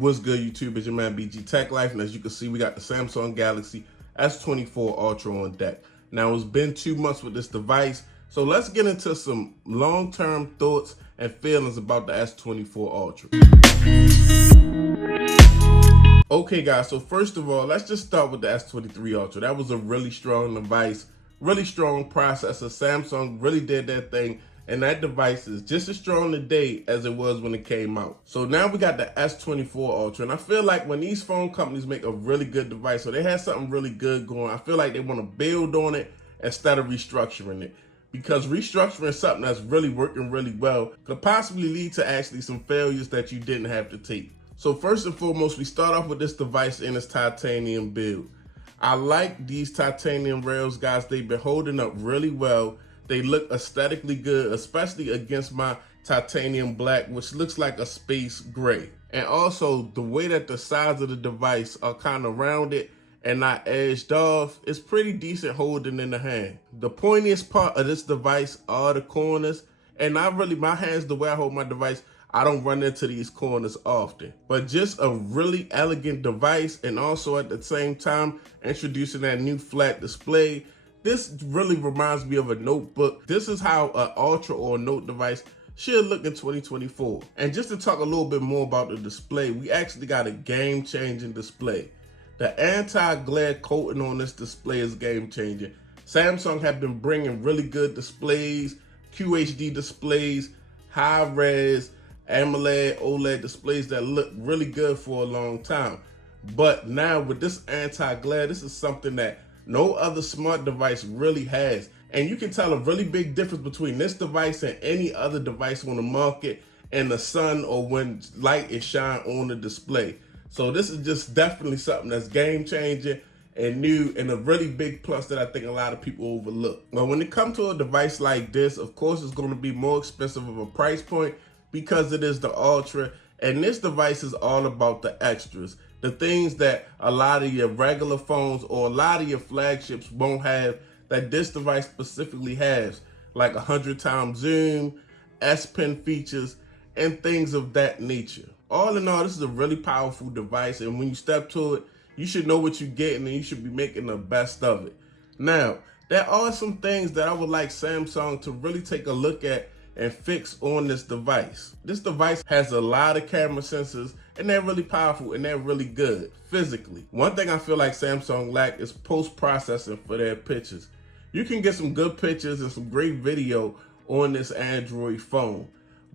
What's good, YouTube? It's your man BG Tech Life, and as you can see, we got the Samsung Galaxy S24 Ultra on deck. Now, it's been 2 months with this device, so let's get into some long-term thoughts and feelings about the S24 Ultra. Okay, guys, so first of all, let's just start with the S23 Ultra. That was a really strong device, really strong processor. Samsung really did their thing, and that device is just as strong today as it was when it came out. So now we got the S24 Ultra, and I feel like when these phone companies make a really good device, so they have something really good going, I feel like they want to build on it instead of restructuring it. Because restructuring something that's really working really well could possibly lead to actually some failures that you didn't have to take. So first and foremost, we start off with this device in its titanium build. I like these titanium rails, guys. They've been holding up really well. They look aesthetically good, especially against my titanium black, which looks like a space gray. And also the way that the sides of the device are kind of rounded and not edged off, it's pretty decent holding in the hand. The pointiest part of this device are the corners, and my hands, the way I hold my device, I don't run into these corners often. But just a really elegant device, and also at the same time introducing that new flat display. This really reminds me of a notebook. This is how an Ultra or a Note device should look in 2024. And just to talk a little bit more about the display, we actually got a game-changing display. The anti-glare coating on this display is game-changing. Samsung have been bringing really good displays, QHD displays, high-res, AMOLED, OLED displays that look really good for a long time. But now with this anti-glare, this is something that no other smart device really has. And you can tell a really big difference between this device and any other device on the market in the sun or when light is shined on the display. So this is just definitely something that's game changing and new, and a really big plus that I think a lot of people overlook. Now, when it comes to a device like this, of course, it's going to be more expensive of a price point because it is the Ultra, and this device is all about the extras, the things that a lot of your regular phones or a lot of your flagships won't have that this device specifically has, like 100x zoom, S Pen features, and things of that nature. All in all, this is a really powerful device, and when you step to it, you should know what you're getting and you should be making the best of it. Now, there are some things that I would like Samsung to really take a look at and fix on this device. This device has a lot of camera sensors, and they're really powerful and they're really good physically. One thing I feel like Samsung lack is post-processing for their pictures. You can get some good pictures and some great video on this Android phone,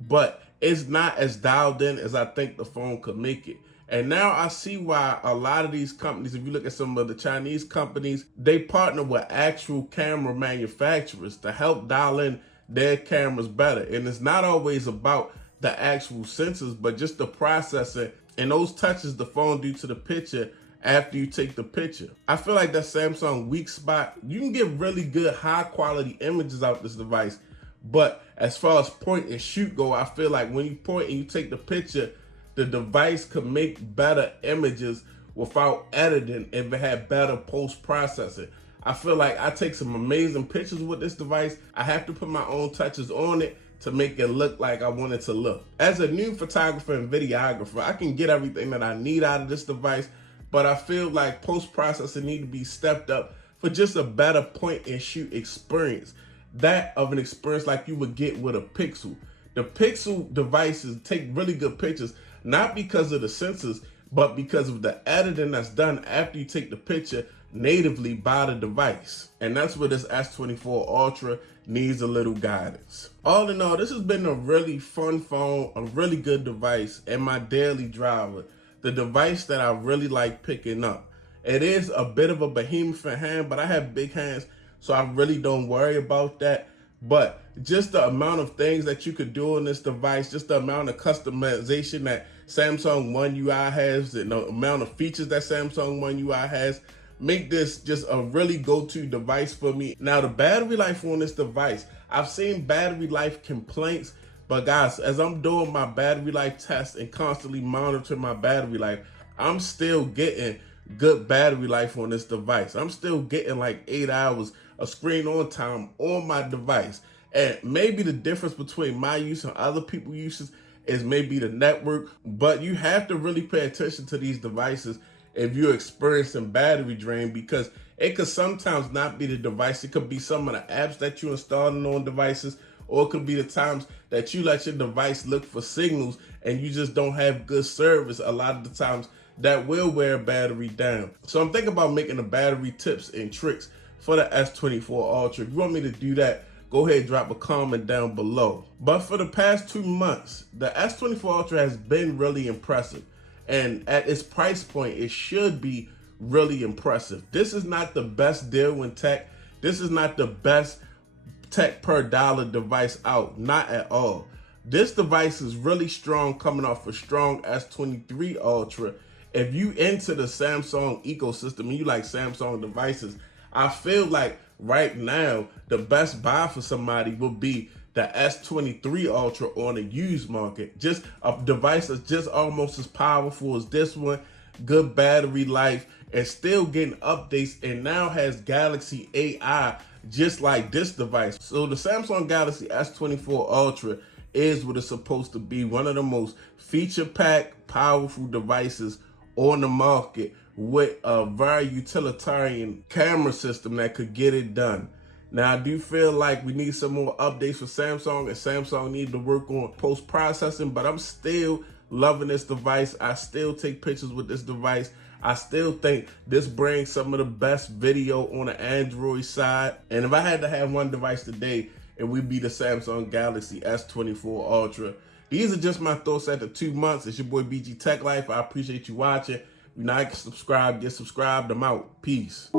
but it's not as dialed in as I think the phone could make it. And now I see why a lot of these companies, if you look at some of the Chinese companies, they partner with actual camera manufacturers to help dial in their cameras better. And it's not always about the actual sensors, but just the processing and those touches the phone do to the picture after you take the picture. I feel like that's Samsung's weak spot. You can get really good high quality images out this device, but as far as point and shoot go, I feel like when you point and you take the picture, the device could make better images without editing if it had better post-processing. I feel like I take some amazing pictures with this device. I have to put my own touches on it to make it look like I want it to look. As a new photographer and videographer, I can get everything that I need out of this device, but I feel like post-processing need to be stepped up for just a better point and shoot experience. That of an experience like you would get with a Pixel. The Pixel devices take really good pictures, not because of the sensors, but because of the editing that's done after you take the picture natively by the device. And that's where this S24 Ultra needs a little guidance. All in all, this has been a really fun phone, a really good device, and my daily driver, the device that I really like picking up. It is a bit of a behemoth in hand, but I have big hands, so I really don't worry about that. But just the amount of things that you could do on this device, just the amount of customization that Samsung One UI has, and the amount of features that Samsung One UI has, make this just a really go-to device for me. Now, the battery life on this device, I've seen battery life complaints, but guys, as I'm doing my battery life test and constantly monitoring my battery life, I'm still getting good battery life on this device. I'm still getting like 8 hours of screen on time on my device. And maybe the difference between my use and other people's uses is maybe the network, but you have to really pay attention to these devices if you're experiencing battery drain, because it could sometimes not be the device. It could be some of the apps that you installing on devices, or it could be the times that you let your device look for signals and you just don't have good service. A lot of the times that will wear battery down. So I'm thinking about making the battery tips and tricks for the S24 Ultra. If you want me to do that, go ahead and drop a comment down below. But for the past 2 months, the S24 Ultra has been really impressive. And at its price point, it should be really impressive. This is not the best deal in tech. This is not the best tech per dollar device out, not at all. This device is really strong, coming off a strong S23 Ultra. If you into the Samsung ecosystem and you like Samsung devices, I feel like right now the best buy for somebody would be the S23 Ultra on the used market. Just a device that's just almost as powerful as this one, good battery life, and still getting updates, and now has Galaxy AI just like this device. So the Samsung Galaxy S24 Ultra is what it's supposed to be, one of the most feature-packed, powerful devices on the market, with a very utilitarian camera system that could get it done. Now, I do feel like we need some more updates for Samsung, and Samsung need to work on post-processing, but I'm still loving this device. I still take pictures with this device. I still think this brings some of the best video on the Android side. And if I had to have one device today, it would be the Samsung Galaxy S24 Ultra. These are just my thoughts after 2 months. It's your boy BG Tech Life. I appreciate you watching. If you're not subscribed, get subscribed. I'm out. Peace.